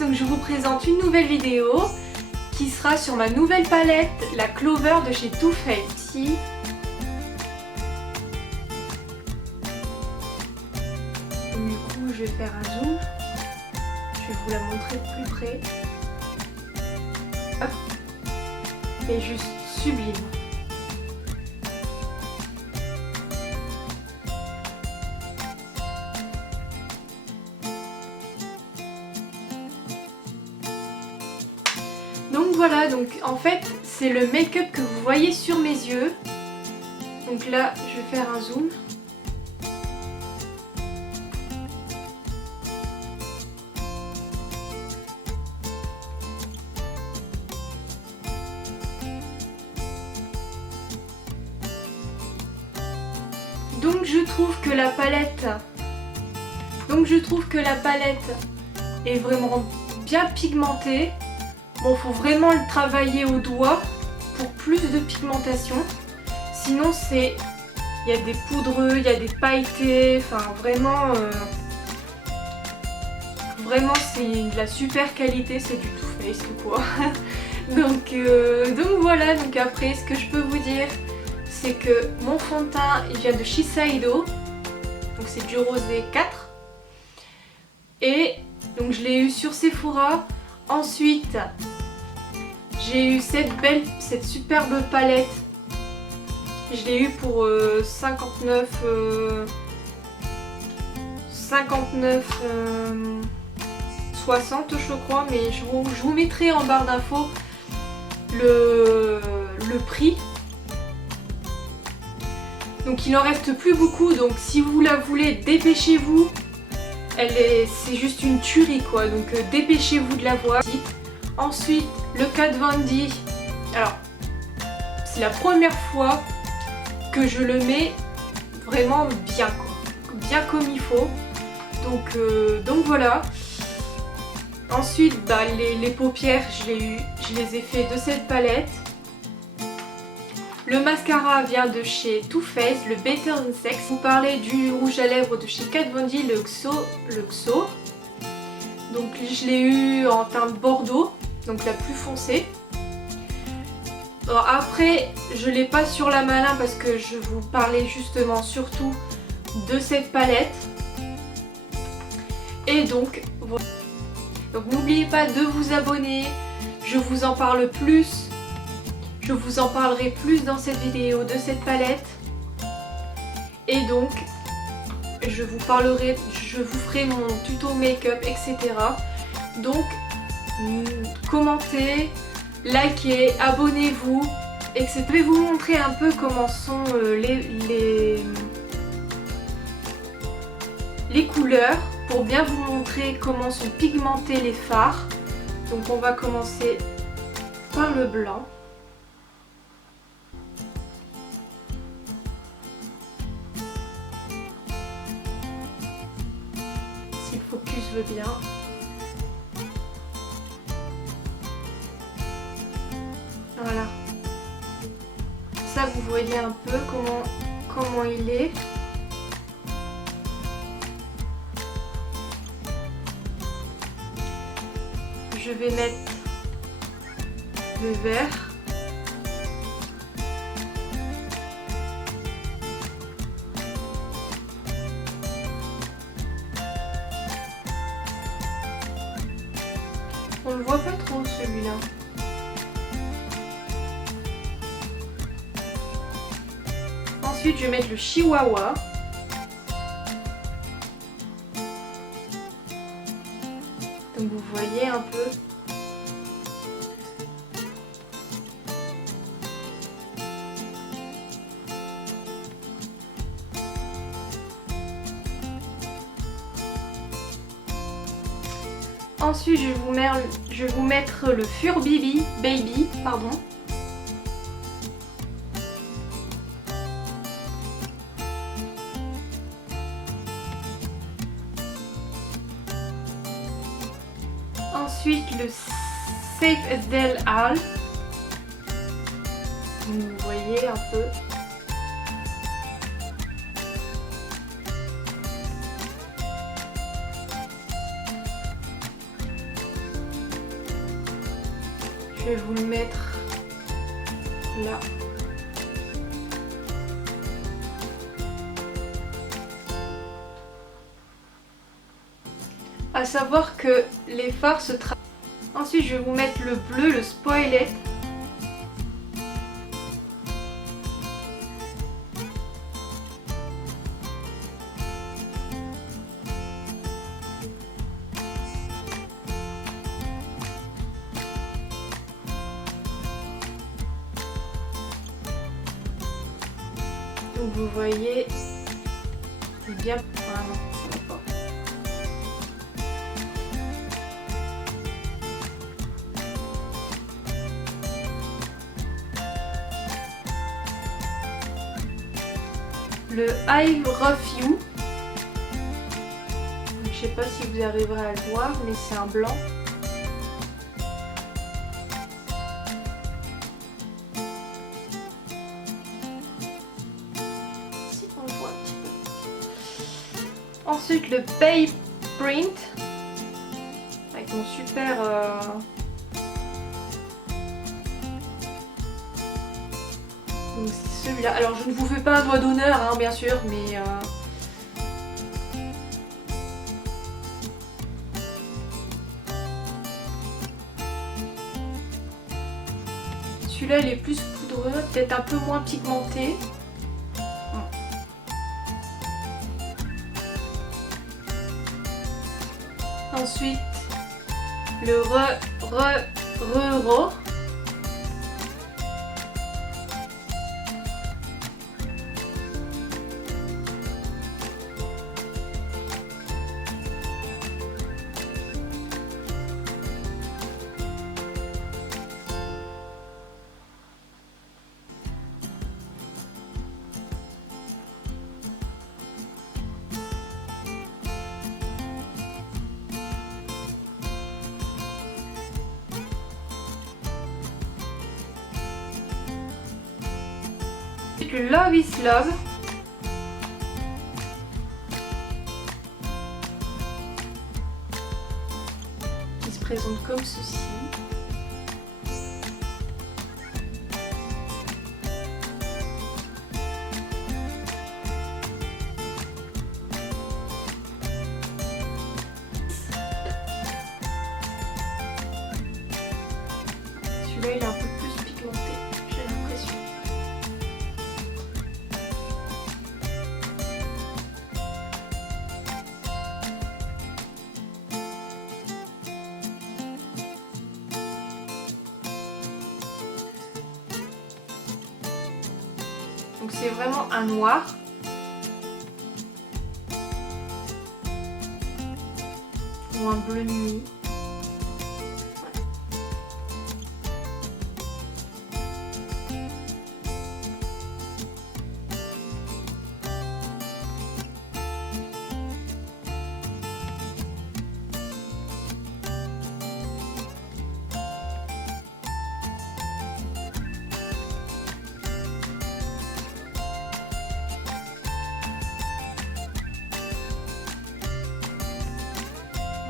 Donc je vous présente une nouvelle vidéo qui sera sur ma nouvelle palette, la Clover de chez Too Faced. Du coup je vais faire un zoom, je vais vous la montrer de plus près. Hop. Et juste sublime. Donc voilà, donc en fait c'est le make-up que vous voyez sur mes yeux. Donc là je vais faire un zoom. Donc je trouve que la palette est vraiment bien pigmentée. Bon, faut vraiment le travailler au doigt pour plus de pigmentation. Sinon il y a des poudreux, il y a des pailletés, enfin vraiment c'est de la super qualité, c'est du Too Faced quoi. donc voilà, donc après ce que je peux vous dire, c'est que mon fond de teint il vient de Shiseido, donc c'est du rosé 4. Et donc je l'ai eu sur Sephora. Ensuite j'ai eu cette superbe palette. Je l'ai eu pour 60 je crois, mais je vous mettrai en barre d'infos le prix. Donc il en reste plus beaucoup, donc si vous la voulez, dépêchez-vous. C'est juste une tuerie quoi, donc dépêchez-vous de la voir. Ensuite le Kat Von D, alors c'est la première fois que je le mets vraiment bien quoi, bien comme il faut. Donc voilà. Ensuite les paupières je les ai fait de cette palette. Le mascara vient de chez Too Faced, le Better Than Sex. Vous parlez du rouge à lèvres de chez Kat Von D, le XO. Donc je l'ai eu en teinte bordeaux, donc la plus foncée. Alors après, je l'ai pas sur la main parce que je vous parlais justement surtout de cette palette. Et donc voilà. Donc n'oubliez pas de vous abonner, je vous en parle plus. Je vous en parlerai plus dans cette vidéo de cette palette. Et donc, je vous ferai mon tuto make-up, etc. Donc, commentez, likez, abonnez-vous, etc. Je vais vous montrer un peu comment sont les couleurs pour bien vous montrer comment sont pigmentés les fards. Donc, on va commencer par le blanc. Focus veut bien. Voilà. Ça vous voyez un peu comment il est. Je vais mettre le vert. On le voit pas trop celui-là. Ensuite je vais mettre le Chihuahua. Donc vous voyez un peu. Ensuite je vais vous mettre le Fur Baby, pardon. Ensuite le Safe Estelle Al. Vous voyez un peu. Je vais vous le mettre là. À savoir que les fards se travaillent. Ensuite, je vais vous mettre le bleu, le Spoilet. Donc vous voyez, il est bien. Ah non, ça va pas. Le I Rough You. Je sais pas si vous arriverez à le voir, mais c'est un blanc. Si on le voit un petit peu. Ensuite le Bay Print avec mon super donc c'est celui-là. Alors je ne vous fais pas un doigt d'honneur hein, bien sûr, mais celui-là il est plus poudreux, peut-être un peu moins pigmenté. Ensuite le Re. Le Love is Love. Qui se présente comme ceci. Celui-là il est un peu plus pigmenté, j'ai l'impression. Donc c'est vraiment un noir. Ou un bleu nuit.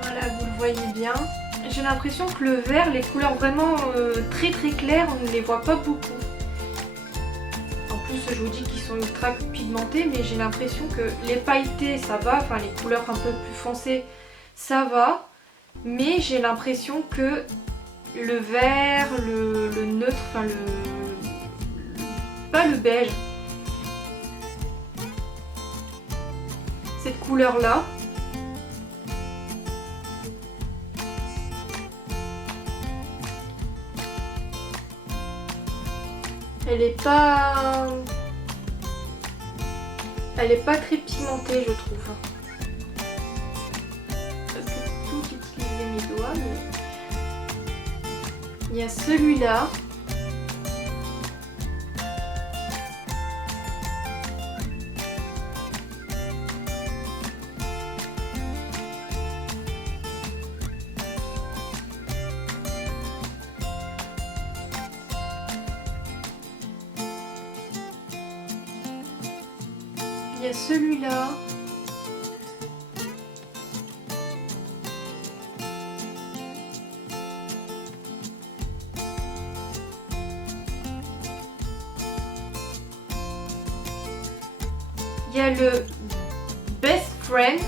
Voilà, vous le voyez bien. J'ai l'impression que le vert, les couleurs vraiment très claires, on ne les voit pas beaucoup. En plus, je vous dis qu'ils sont ultra pigmentés, mais j'ai l'impression que les pailletés, ça va. Enfin, les couleurs un peu plus foncées, ça va. Mais j'ai l'impression que le vert, le neutre, enfin pas le beige. Cette couleur-là. Elle est pas très pigmentée, je trouve. Parce que tout utiliser mes doigts, mais il y a celui-là. Il y a celui-là. il y a le Best Friend.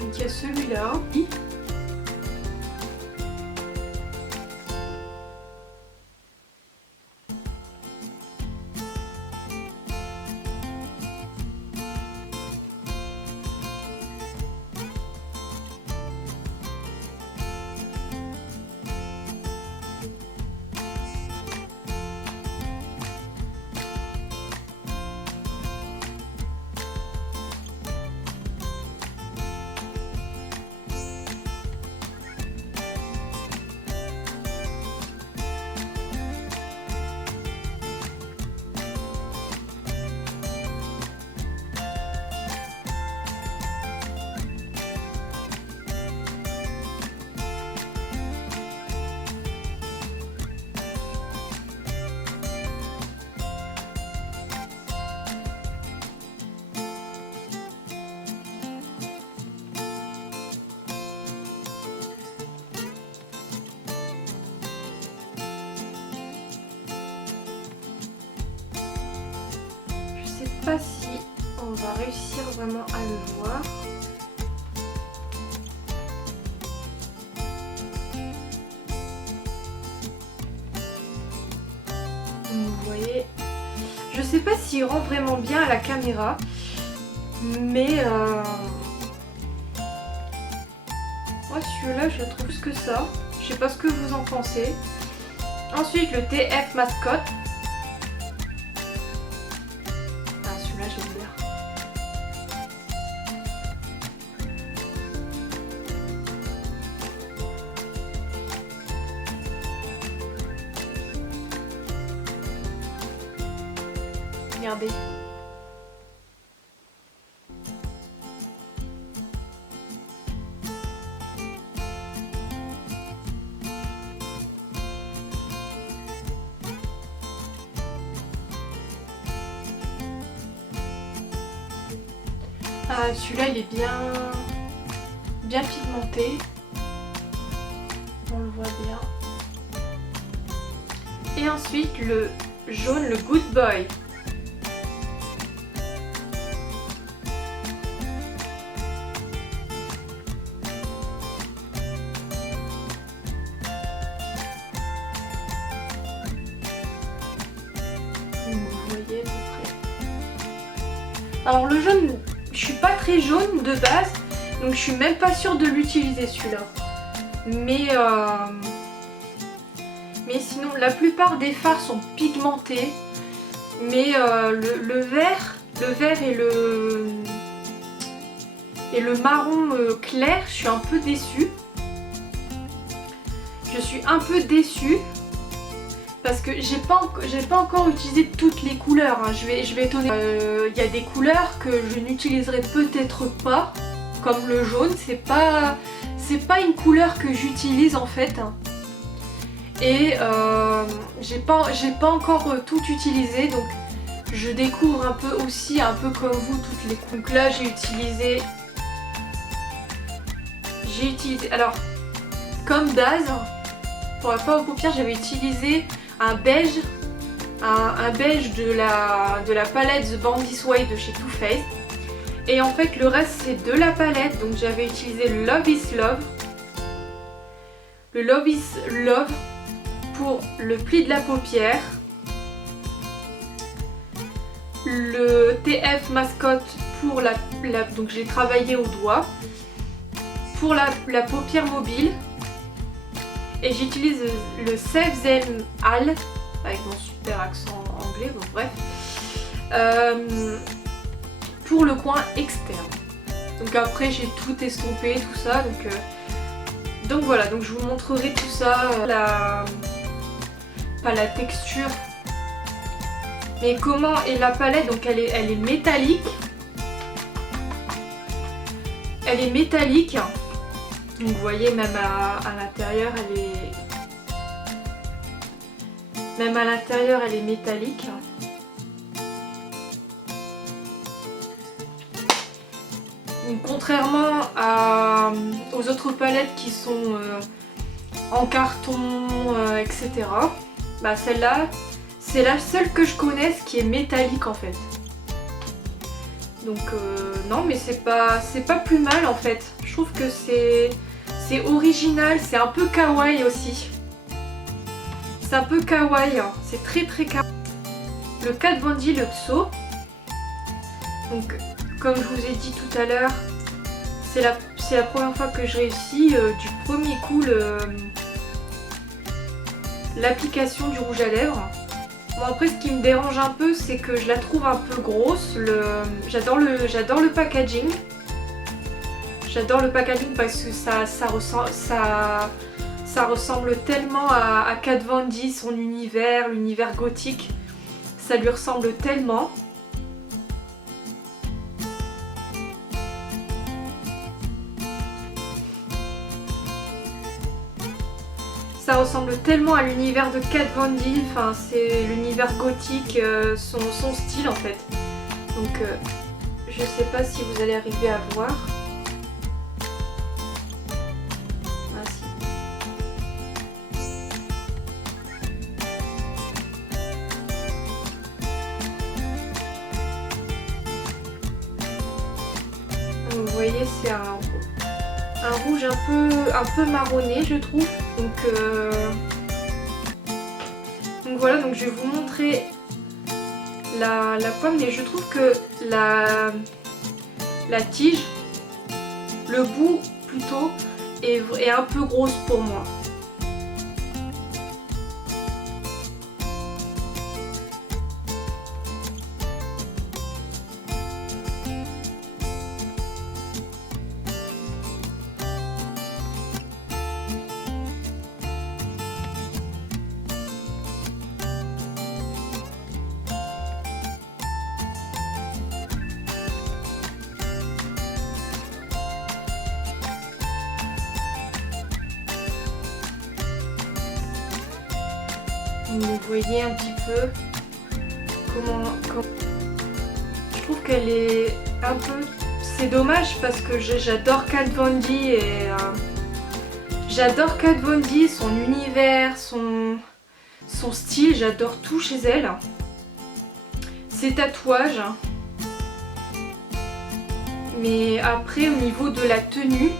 Donc il y a celui-là. Je sais pas si on va réussir vraiment à le voir. Vous voyez, je sais pas s'il rend vraiment bien à la caméra, mais moi celui-là je le trouve plus que ça. Je sais pas ce que vous en pensez. Ensuite le TF Mascotte. Ah celui-là j'aime bien. Regardez. Ah, celui-là il est bien pigmenté. On le voit bien. Et ensuite le jaune, le Good Boy. Vous voyez à peu près. Alors le jaune, je suis pas très jaune de base, donc je suis même pas sûre de l'utiliser celui-là. Mais sinon la plupart des fards sont pigmentés, mais le vert et le marron clair, je suis un peu déçue. Je suis un peu déçue parce que j'ai pas encore utilisé toutes les couleurs, hein. Je vais étonner. Il y a des couleurs que je n'utiliserai peut-être pas, comme le jaune, c'est pas une couleur que j'utilise en fait. Et j'ai pas encore tout utilisé, donc je découvre un peu aussi, un peu comme vous, toutes les couleurs. Donc là j'ai utilisé, alors comme base, pour la fard aux paupières j'avais utilisé un beige, un beige de la palette The Bandits Way de chez Too Faced. Et en fait le reste c'est de la palette, donc j'avais utilisé le Love is Love. Le Love is Love pour le pli de la paupière. Le TF Mascotte pour donc j'ai travaillé au doigt. Pour la paupière mobile. Et j'utilise le Save Them All, avec mon super accent anglais, bon bref. Pour le coin externe. Donc après j'ai tout estompé, tout ça, donc voilà, donc je vous montrerai tout ça, pas la texture Mais comment est la palette? Donc elle est métallique. Elle est métallique. Donc vous voyez, même à l'intérieur, même à l'intérieur, elle est métallique. Donc, contrairement aux autres palettes qui sont en carton, etc. Bah celle-là, c'est la seule que je connaisse qui est métallique en fait. Donc non, mais c'est pas plus mal en fait. Je trouve que c'est original, c'est un peu kawaii aussi. C'est un peu kawaii, hein. C'est très kawaii. Le Kat Von D Luxo. Donc comme je vous ai dit tout à l'heure, c'est la première fois que je réussis du premier coup l'application du rouge à lèvres. Bon, après ce qui me dérange un peu, c'est que je la trouve un peu grosse. J'adore le packaging. J'adore le packaging parce que ça ressemble tellement à Kat Von D, son univers, l'univers gothique. Ça lui ressemble tellement. Ça ressemble tellement à l'univers de Kat Von D, enfin c'est l'univers gothique, son style en fait. Donc je sais pas si vous allez arriver à voir. Ah si. Donc, vous voyez, c'est un rouge un peu marronné je trouve. Donc voilà, donc je vais vous montrer la pomme, mais je trouve que la tige, le bout plutôt, est un peu grosse pour moi. Vous voyez un petit peu comment... Je trouve qu'elle est un peu... C'est dommage parce que j'adore Kat Von D et... J'adore Kat Von D, son univers, son style, j'adore tout chez elle. Ses tatouages. Mais après au niveau de la tenue...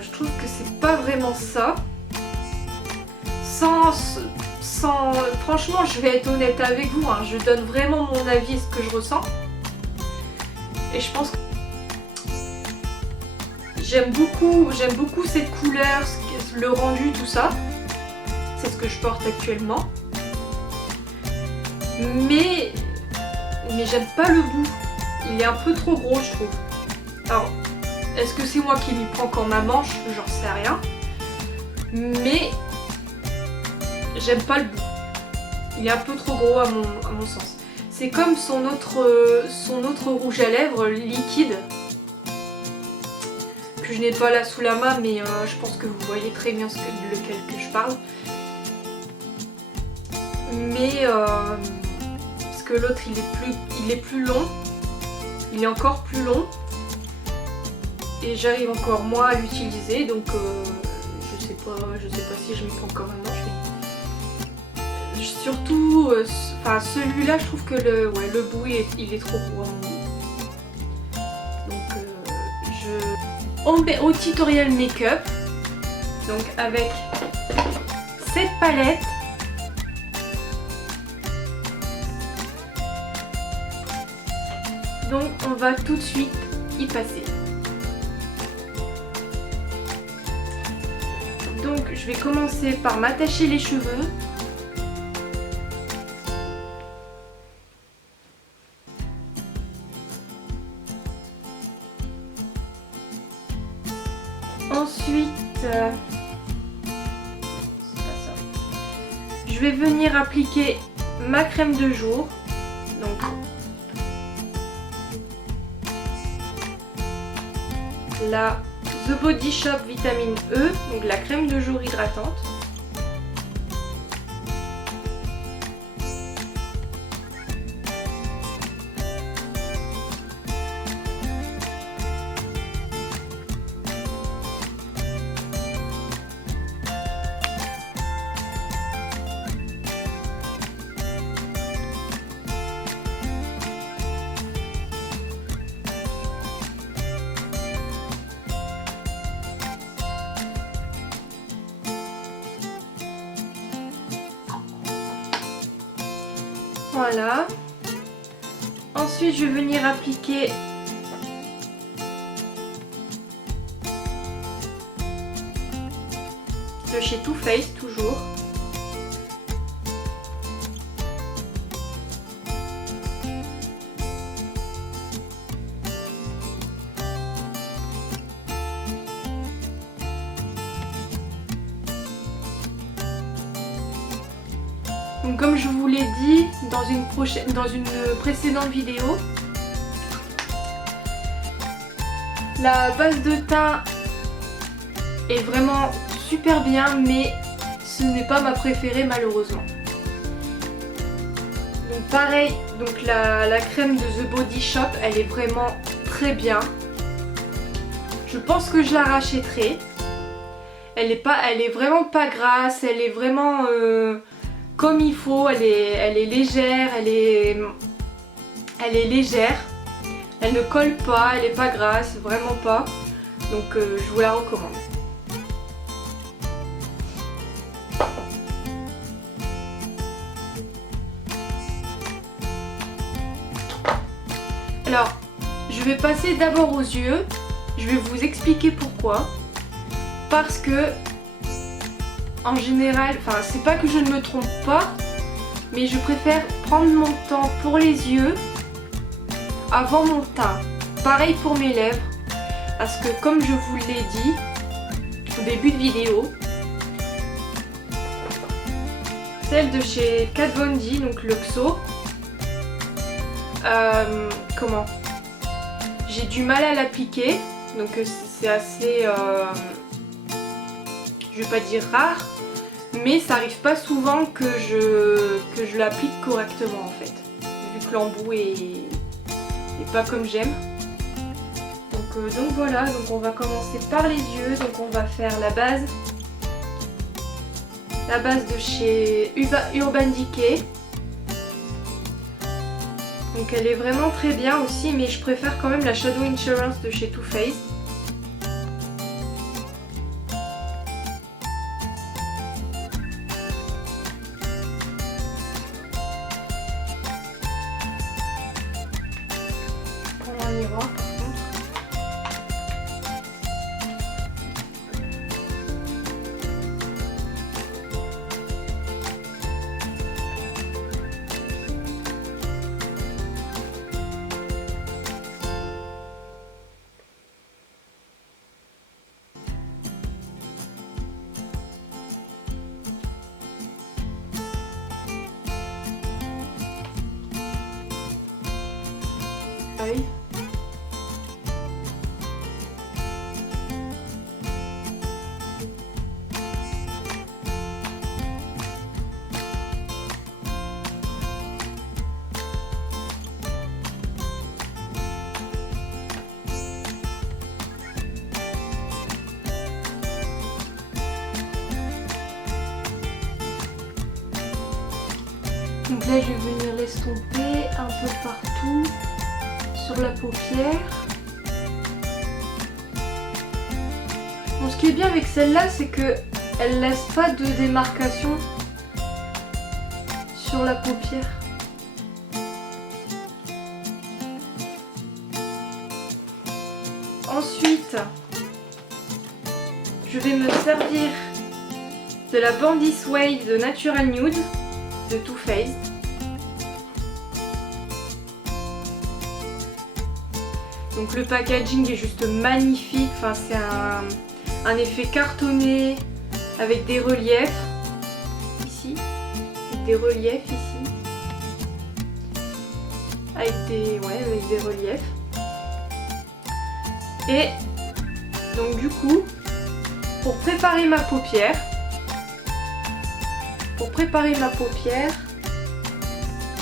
je trouve que c'est pas vraiment ça. Franchement, je vais être honnête avec vous, hein, je donne vraiment mon avis et ce que je ressens. Et je pense que j'aime beaucoup cette couleur, le rendu, tout ça. C'est ce que je porte actuellement. Mais j'aime pas le bout. Il est un peu trop gros, je trouve. Alors, est-ce que c'est moi qui m'y prends quand ma manche? J'en sais rien. Mais j'aime pas le bout. Il est un peu trop gros à mon sens. C'est comme son autre rouge à lèvres liquide. Que je n'ai pas là sous la main, mais je pense que vous voyez très bien lequel que je parle. Mais parce que l'autre il est plus long. Il est encore plus long. Et j'arrive encore moins à l'utiliser, donc je sais pas si je m'y prends quand même. Surtout, celui-là, je trouve que le bout il est trop gros. Donc on met au tutoriel make-up, donc avec cette palette. Donc on va tout de suite y passer. Donc je vais commencer par m'attacher les cheveux. Ensuite, je vais venir appliquer ma crème de jour. Donc la The Body Shop Vitamine E, donc la crème de jour hydratante. Voilà. Ensuite, je vais venir appliquer de chez Too Faced toujours. Donc comme je vous l'ai dit dans une précédente vidéo, la base de teint est vraiment super bien, mais ce n'est pas ma préférée malheureusement. Donc pareil, donc la crème de The Body Shop, elle est vraiment très bien. Je pense que je la rachèterai. Elle est vraiment pas grasse, elle est vraiment comme il faut, elle est légère, elle est légère, elle ne colle pas, elle est pas grasse, vraiment pas, donc je vous la recommande. Alors, je vais passer d'abord aux yeux, je vais vous expliquer pourquoi, parce que en général, enfin c'est pas que je ne me trompe pas, mais je préfère prendre mon temps pour les yeux avant mon teint. Pareil pour mes lèvres, parce que comme je vous l'ai dit au début de vidéo, celle de chez Kat Von D, donc Luxo, j'ai du mal à l'appliquer, donc c'est assez, je vais pas dire rare, mais ça arrive pas souvent que je l'applique correctement en fait, vu que l'embout est pas comme j'aime. Donc voilà, donc on va commencer par les yeux, donc on va faire la base de chez Urban Decay. Donc elle est vraiment très bien aussi, mais je préfère quand même la Shadow Insurance de chez Too Faced. On y va par contre. Œil. Donc là je vais venir l'estomper un peu partout sur la paupière. Bon, ce qui est bien avec celle-là, c'est que elle laisse pas de démarcation sur la paupière. Ensuite, je vais me servir de la Bandit Suede de Natural Nude de Too Faced. Donc le packaging est juste magnifique, enfin, c'est un effet cartonné avec des reliefs ici. des reliefs ici. Avec des reliefs. Et donc du coup, pour préparer ma paupière,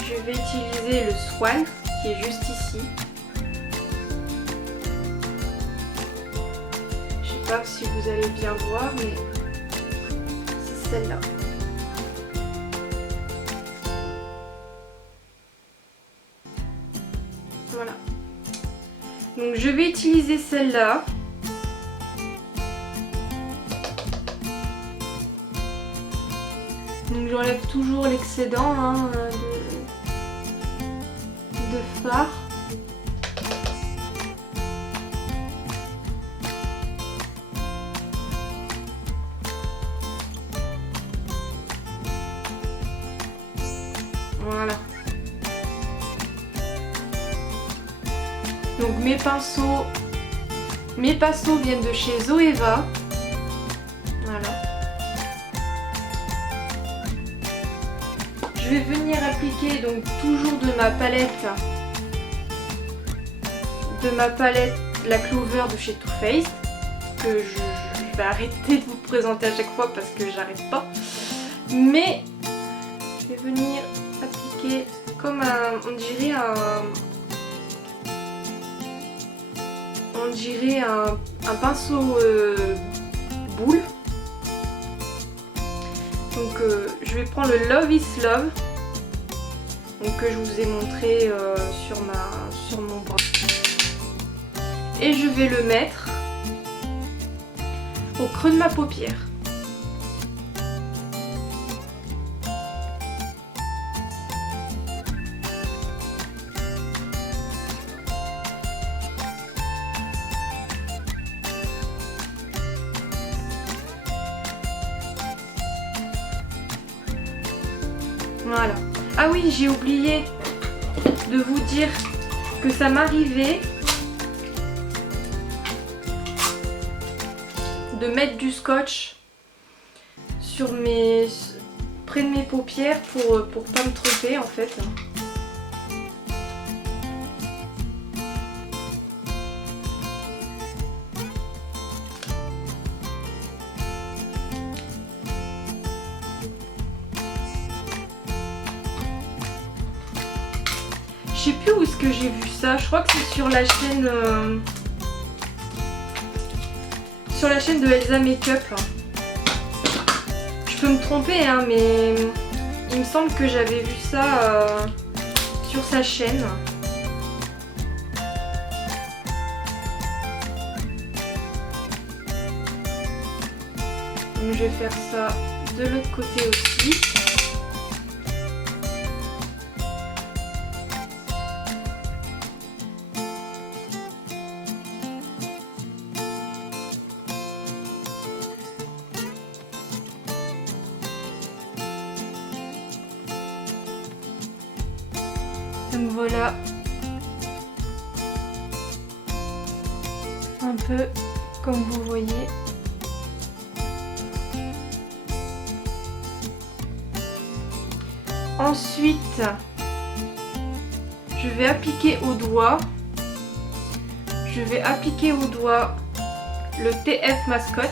je vais utiliser le Swan qui est juste ici. Je sais pas si vous allez bien voir, mais c'est celle-là. Voilà. Donc je vais utiliser celle-là. Donc j'enlève toujours l'excédent hein, de fard. Voilà. Donc mes pinceaux viennent de chez Zoeva. Voilà. Je vais venir appliquer donc toujours de ma palette la Clover de chez Too Faced, que je vais arrêter de vous présenter à chaque fois parce que j'arrête pas. Mais je vais venir appliquer comme on dirait un pinceau boule. Donc je vais prendre le Love is Love, donc, que je vous ai montré sur mon bras. Et je vais le mettre au creux de ma paupière. Voilà. Ah oui, j'ai oublié de vous dire que ça m'arrivait de mettre du scotch près de mes paupières pour pas me tromper en fait. Je sais plus où est-ce que j'ai vu ça, je crois que c'est sur la chaîne de Elsa Makeup. Je peux me tromper hein, mais il me semble que j'avais vu ça sur sa chaîne. Donc je vais faire ça de l'autre côté aussi. Donc voilà, un peu comme vous voyez. Ensuite, je vais appliquer au doigt. Le TF Mascotte.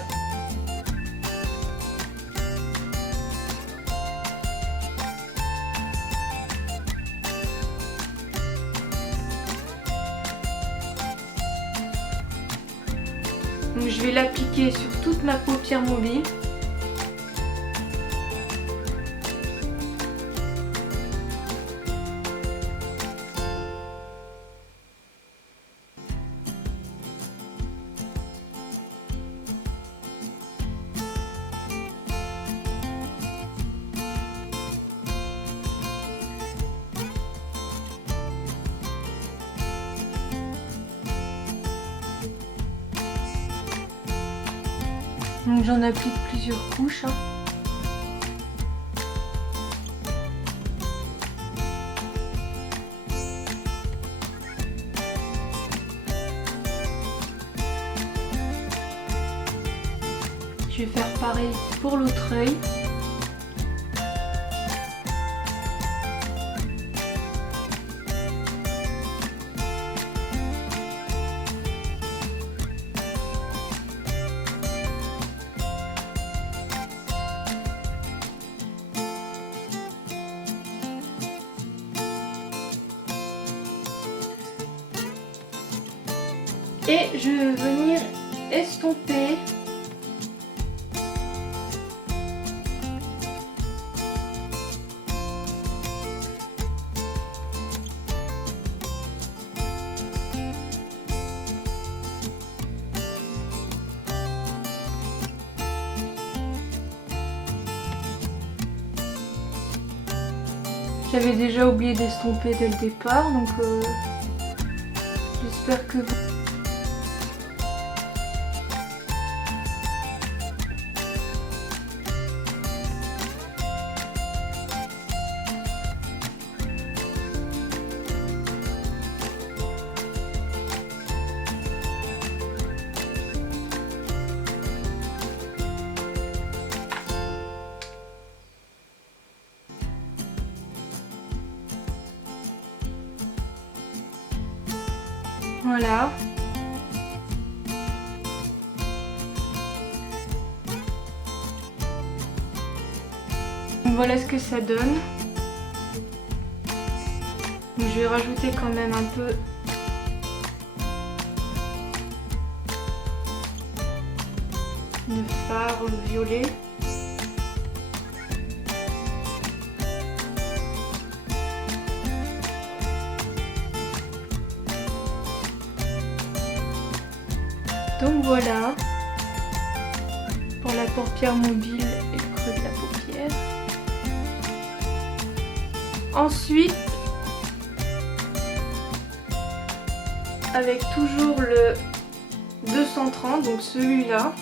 Donc je vais l'appliquer sur toute ma paupière mobile. Donc j'en applique plusieurs couches. Hein. Je vais faire pareil pour l'autre œil. Et je vais venir estomper J'avais déjà oublié d'estomper dès le départ, donc j'espère que vous... Voilà. Voilà ce que ça donne. Donc, je vais rajouter quand même un peu de fard violet. Donc voilà pour la paupière mobile et le creux de la paupière. Ensuite, avec toujours le 230, donc celui-là.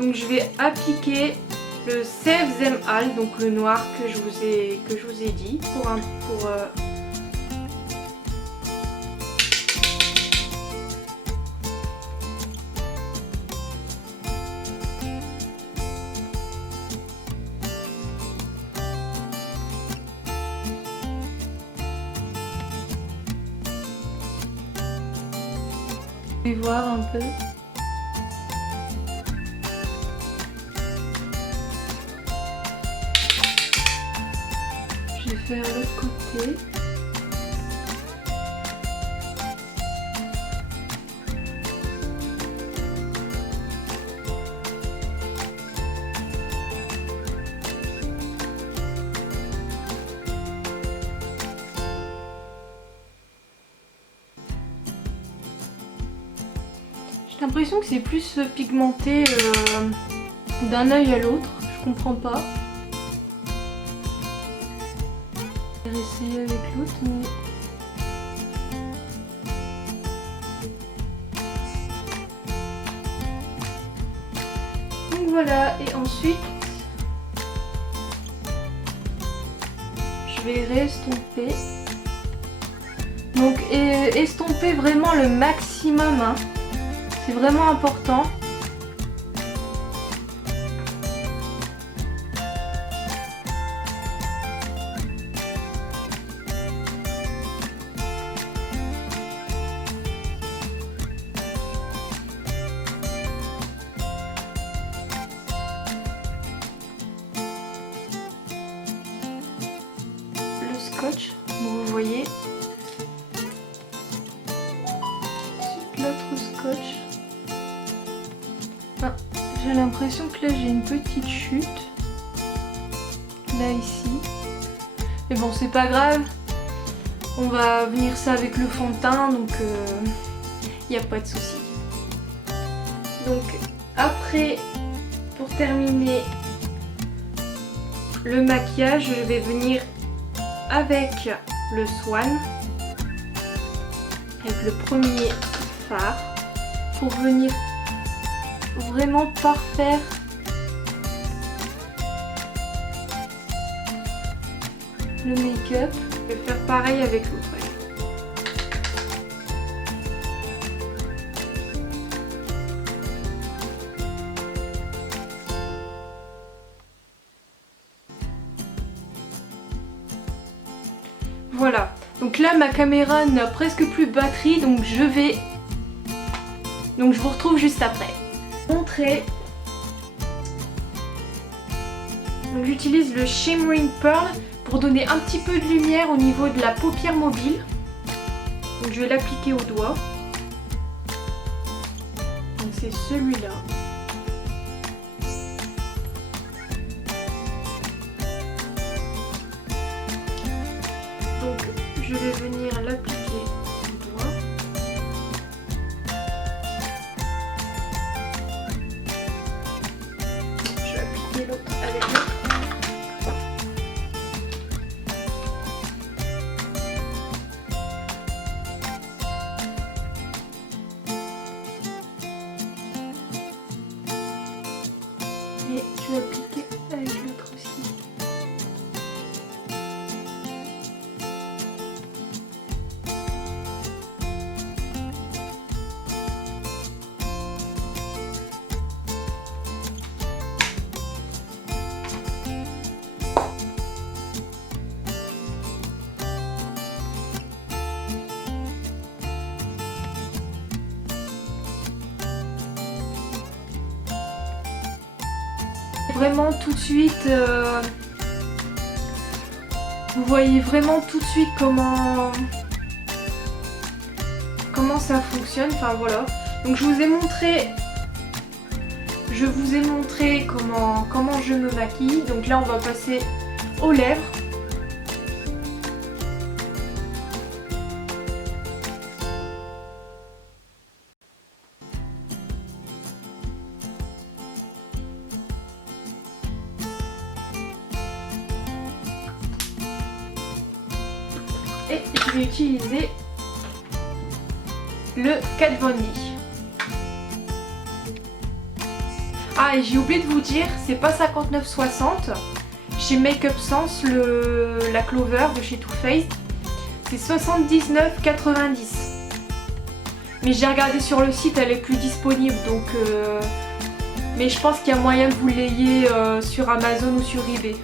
Donc je vais appliquer le Save Them All, donc le noir que je vous ai dit Je vais voir un peu. Je vais faire l'autre côté. J'ai l'impression que c'est plus pigmenté d'un œil à l'autre, je comprends pas. Je vais essayer avec l'autre, mais... Donc voilà, et ensuite je vais réestomper. Donc estomper vraiment le maximum, hein. C'est vraiment important. Le scotch, vous voyez. L'autre scotch. Ah, j'ai l'impression que là j'ai une petite chute. Là ici. Mais bon, c'est pas grave. On va venir ça avec le fond de teint, donc il n'y a pas de souci. Donc après, pour terminer le maquillage, je vais venir avec le Swan, avec le premier fard, pour venir vraiment parfaire le make-up. Je vais faire pareil avec l'autre œil. Voilà, donc là ma caméra n'a presque plus de batterie, donc je vous retrouve juste après. Montrer. Donc j'utilise le Shimmering Pearl pour donner un petit peu de lumière au niveau de la paupière mobile. Donc je vais l'appliquer au doigt. Donc c'est celui-là. Donc je vais venir l'appliquer au doigt. Je vais appliquer l'autre avec l'autre. Et je vais appliquer avec l'autre aussi. Vraiment tout de suite, vous voyez vraiment tout de suite comment ça fonctionne. Enfin voilà. Donc je vous ai montré comment je me maquille. Donc là on va passer aux lèvres. Et je vais utiliser le Kat Von D. Ah, et j'ai oublié de vous dire, c'est pas 59,60 chez Make Up Sense, la Clover de chez Too Faced, c'est 79,90. Mais j'ai regardé sur le site, elle est plus disponible, donc mais je pense qu'il y a moyen que vous l'ayez sur Amazon ou sur eBay.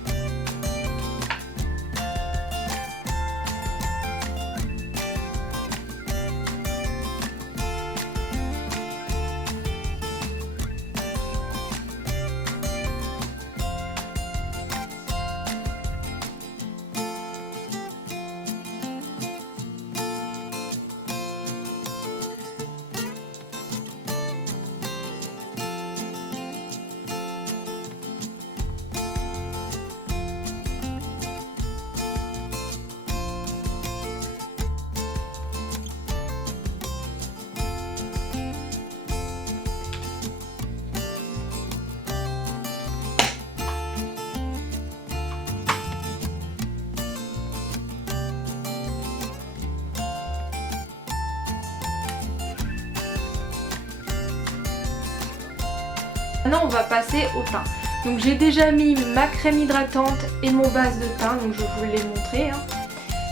Maintenant on va passer au teint. Donc j'ai déjà mis ma crème hydratante et mon base de teint, donc je vous l'ai montré. Hein.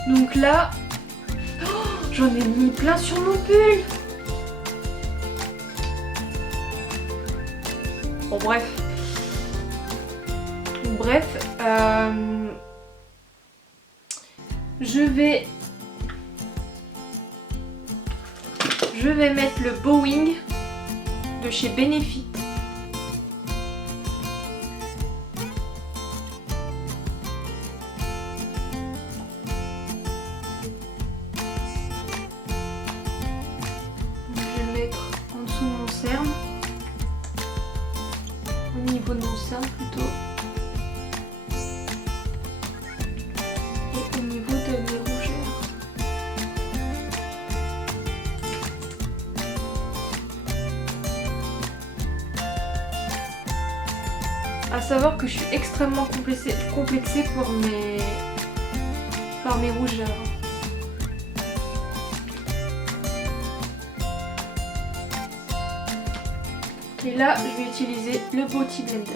Donc là, j'en ai mis plein sur mon pull. Bon bref. Je vais mettre le Bowing de chez Benefit. En dessous de mon cerne, au niveau de mon cerne plutôt, et au niveau de mes rougeurs. À savoir que je suis extrêmement complexée par mes rougeurs. Et là, je vais utiliser le Beauty Blender.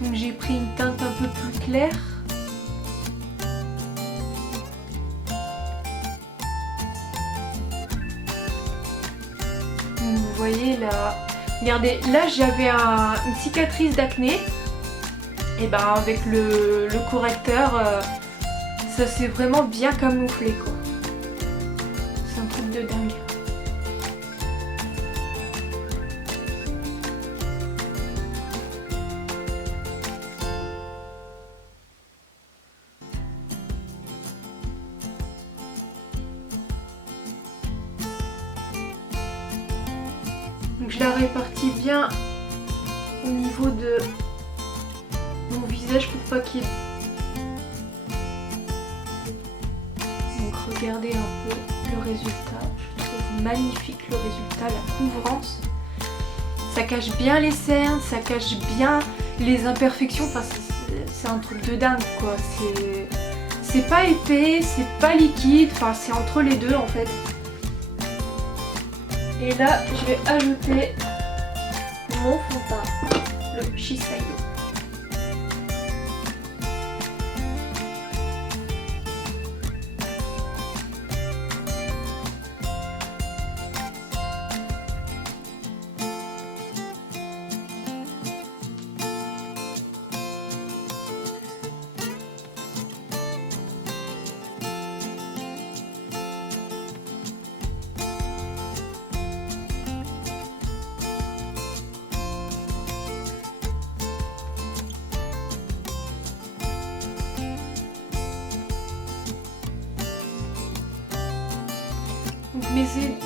Donc j'ai pris une teinte un peu plus claire. Donc vous voyez là, Regardez, là j'avais une cicatrice d'acné. Et ben avec le correcteur, ça s'est vraiment bien camouflé quoi. C'est un truc de dingue. Donc je la répartis bien au niveau de mon visage pour pas qu'il y ait... Donc regardez un peu le résultat. Je trouve magnifique le résultat, la couvrance. Ça cache bien les cernes, ça cache bien les imperfections. Enfin c'est un truc de dingue quoi. C'est pas épais, c'est pas liquide, enfin c'est entre les deux en fait. Et là, je vais ajouter mon fond de teint, le Shiseido.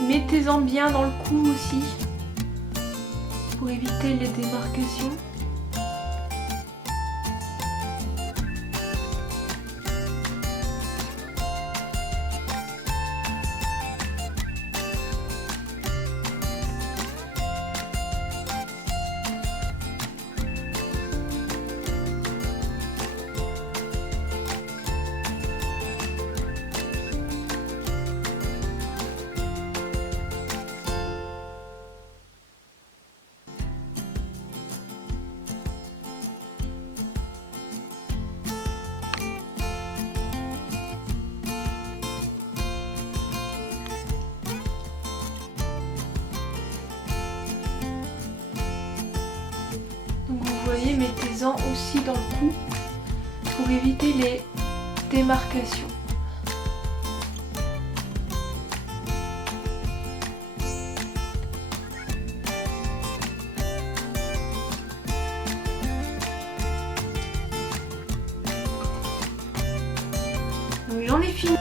Mettez-en bien dans le cou aussi pour éviter les démarcations. Vous voyez, mettez-en aussi dans le cou pour éviter les démarcations. Donc j'en ai fini.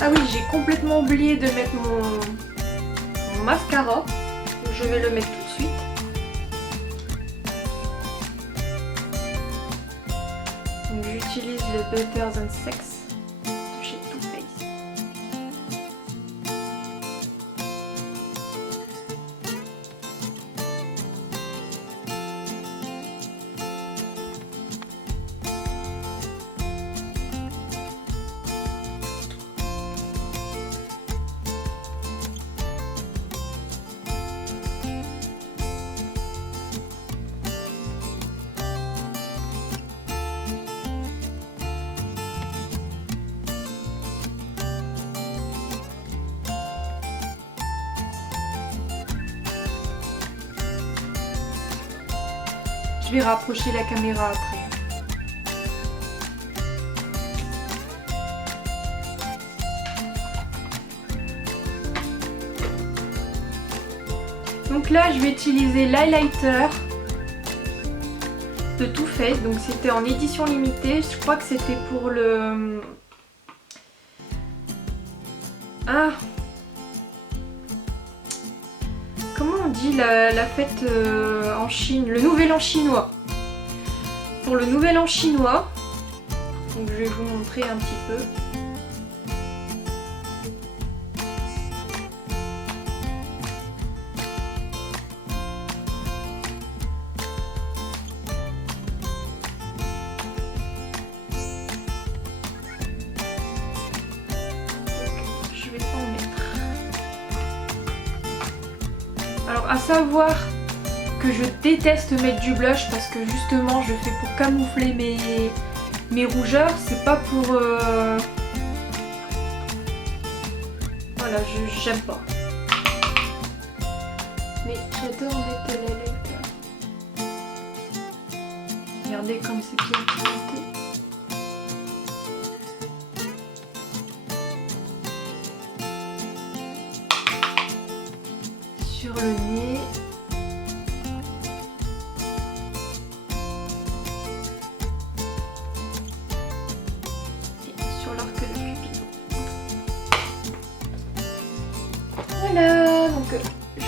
Ah oui, j'ai complètement oublié de mettre mon mascara. Donc je vais le mettre tout de suite. J'utilise le Better Than Sex de chez Too Faced. Je vais rapprocher la caméra après. Donc là, je vais utiliser l'highlighter de Too Faced. Donc c'était en édition limitée. Je crois que c'était pour le... Ah! Comment on dit la fête en Chine? Le nouvel an chinois. Pour le nouvel an chinois. Donc je vais vous montrer un petit peu. Je vais pas en mettre. Alors à savoir que je déteste mettre du blush parce que justement je fais pour camoufler mes rougeurs, c'est pas pour... Voilà, j'aime pas. mais j'adore mettre de l'highlighter. Regardez comme c'est bien pigmenté. Sur le nez. Et sur l'arc de Cupidon. Voilà, donc je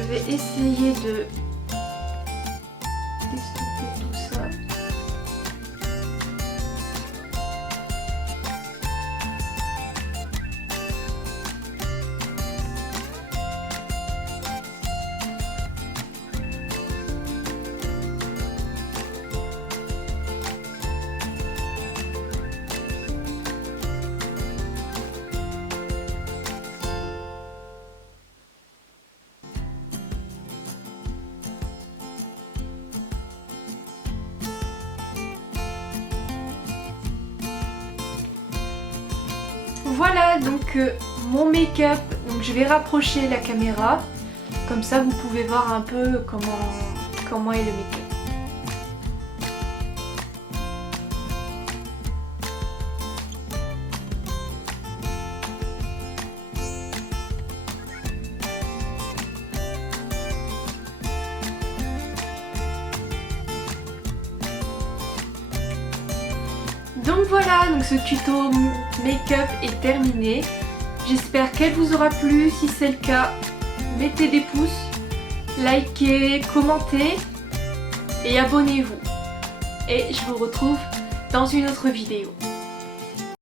vais essayer de d'estomper tout ça. Voilà donc mon make-up. Donc je vais rapprocher la caméra, comme ça vous pouvez voir un peu comment est le make-up. Donc voilà, donc ce tuto make-up est terminé. J'espère qu'elle vous aura plu. Si c'est le cas, mettez des pouces, likez, commentez et abonnez-vous. Et je vous retrouve dans une autre vidéo.